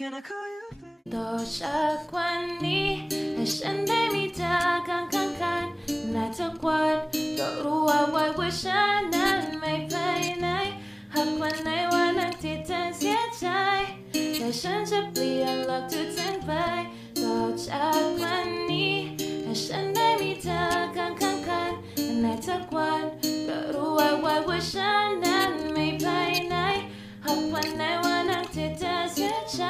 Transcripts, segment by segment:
Can I call you back? 多少关你ให้ฉันได้มีเธอข้างๆในทุกวันก็รู้ว่าฉันนั้นไม่ไปไหนหากวันไหนวันนั้นที่เธอเสียใจแต่ฉันจะเปลี่ยนโลกทุกทิ้งไปต่อจากวันนี้ให้ฉันได้มีเธอข้างๆในทุกวันก็รู้ว่าฉันนั้นไม่ไปไหนหากวันไหนวันนั้นที่เธอเสียใจ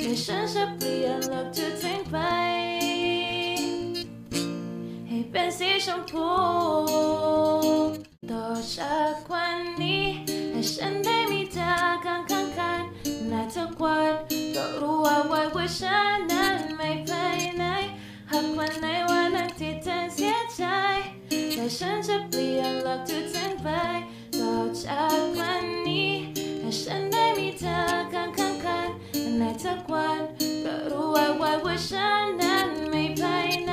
แต่ฉันจะเปลี่ยนโลกทุกทิ้งไปให้เป็นสีชมพูต่อจากวันนี้ให้ฉันได้มีเธอข้างๆในทุกวันก็รู้ว่าฉันนั้นไม่ไปไหนหากวันไหนวันนั้นที่เธอเสียใจแต่ฉันจะเปลี่ยนโลกทุกทิ้งไปต่อจากวันนี้ให้ฉันได้มีเธอข้างๆในทุกวันก็รู้ว่าฉันนั้นไม่ไปไหน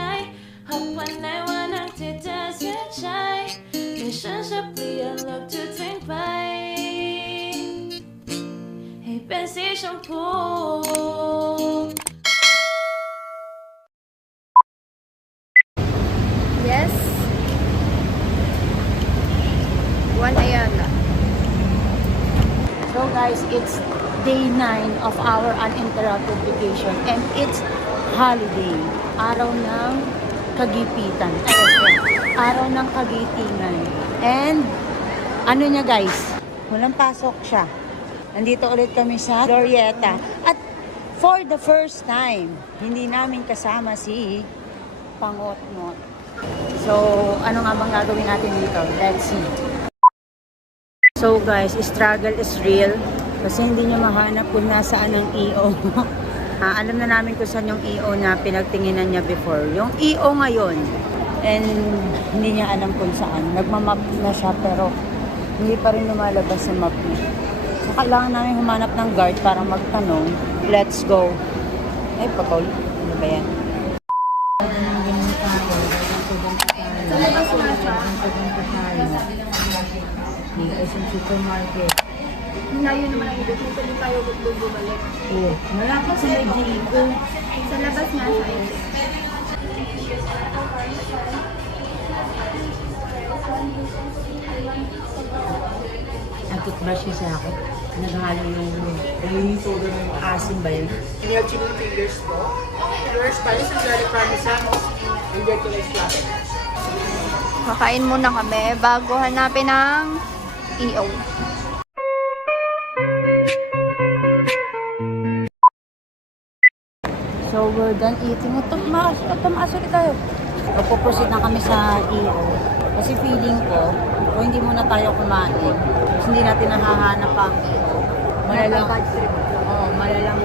หากวันไหนวันนั้นที่เธอเสียใจแต่ฉันจะเปลี่ยนโลกทุกทิ้งไปให้เป็นสีชมพู Yes. One Ayala. So guys, it's day 9 of our uninterrupted vacation and it's holiday. Araw ng kagipitan. Araw ng kagitingan. And ano niya guys, walang pasok siya. Nandito ulit kami sa Glorieta. At for the first time, hindi namin kasama si Pangotnot. So, ano nga bang gagawin natin dito? Let's see. So guys, struggle is real kasi hindi nyo mahanap kung nasaan ang EO. Alam na namin kung saan yung EO na pinagtinginan niya before. Yung EO ngayon, and hindi niya alam kung saan. Nagmamap na siya pero hindi pa rin lumalabas sa map niya. So, kailangan namin humanap ng guard para magtanong. Let's go. Ay, pagkaul. Ano ba yan? Sa labas na siya. Dito sa supermarket. Layo naman ang ibig. Dito din tayo bumalik. Oh, wala pa sa Mexico. Sa labas nga siya. Ang toothbrush niya sa ako. Naghalo yung asin ba yun? We have chicken fingers po. Fingers, panis and garlic parmesan. And get to like flat. Kakain muna kami bago hanapin ang EO. So, we're done eating. Tumaas ulit tayo. Magpo-proceed na kami sa EO. Kasi feeling ko, kung hindi muna tayo kumain, hindi natin nahahanap ang EO. Malalang. Oo, malalang.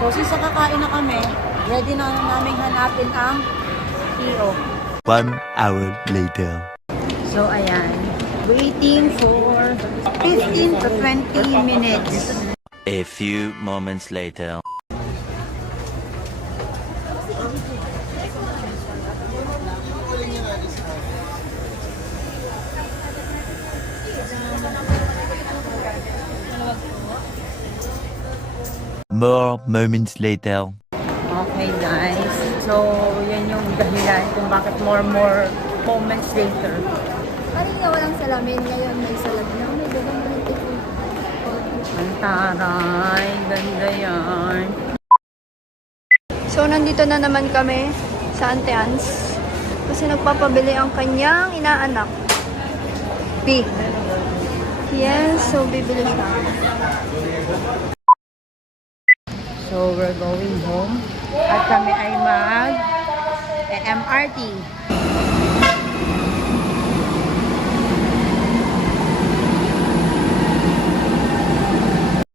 So, since kakain na kami, ready na namin hanapin ang EO. 1 hour later. So, ayan. Waiting for 15 to 20 minutes. A few moments later. More moments later. Okay, guys. So, yan yung dahilan kung bakit more moments later. Kanina walang salamin. Ngayon may salamin. Ako may gano'n mo ng tipo. Ang taray. Ganda yan. So, nandito na naman kami sa Auntie Anne's. Kasi nagpapabili ang kanyang inaanak. B. Yes, so bibili siya. So, we're going home. At kami ay MRT.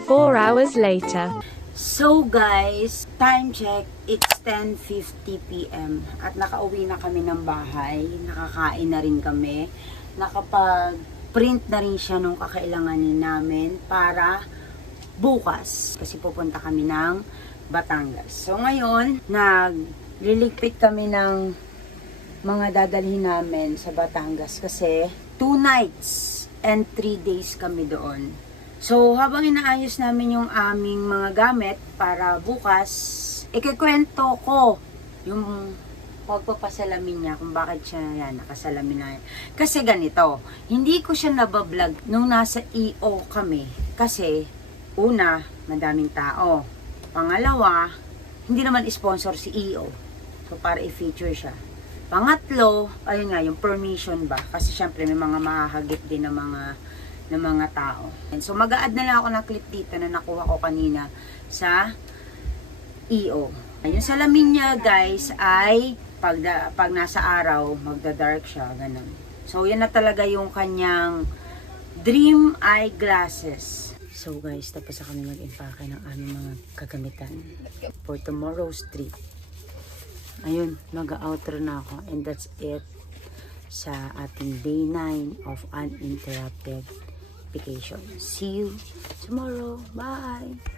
4 hours later. So guys, time check, it's 10:50 p.m. At nakauwi na kami ng bahay. Nakakain na rin kami. Nakapag-print na rin siya nung kakailanganin namin para bukas. Kasi pupunta kami ng Batangas. So ngayon, nagliligpit kami ng mga dadalhin namin sa Batangas. Kasi 2 nights and 3 days kami doon. So, habang inaayos namin yung aming mga gamit para bukas, ikikwento ko yung pagpapasalamin niya kung bakit siya nakasalamin na yan. Kasi ganito, hindi ko siya nabablog nung nasa EO kami. Kasi, una, madaming tao. Pangalawa, hindi naman sponsor si EO. So, para i-feature siya. Pangatlo, ayun nga, yung permission ba? Kasi syempre may mga mahahagip din ng mga tao. And so mag-a-add na lang ako ng clip dito na nakuha ko kanina sa EO. Yung salamin niya guys ay pag nasa araw, magda-dark siya, ganun. So yan na talaga yung kanyang dream eyeglasses. So guys, tapos na kami mag-impake ng aming mga kagamitan for tomorrow's trip. Ayun, mag-outro na ako. And that's it sa ating day 9 of uninterrupted vacation. See you tomorrow. Bye!